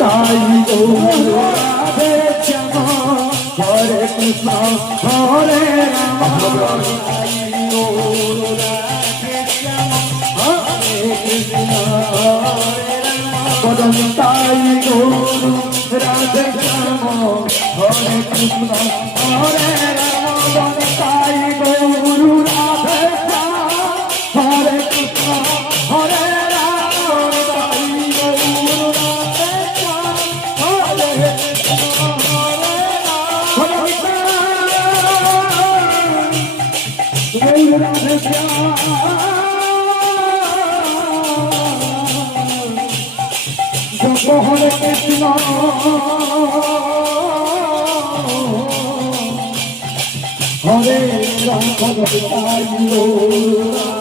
তাই রাধে শ্যাম হরে কৃষ্ণ হরে রাম বদন তাই গৌর রাধে শ্যাম হরে কৃষ্ণ হরে রাম বদন তাই গৌর রাধে শ্যাম হরে কৃষ্ণ হরে রাম তাই গৌর রাধে শ্যাম হরে কৃষ্ণ হরে রাম গৌর রাধে শ্যাম হরে কৃষ্ণ হরে রাম হরে রাম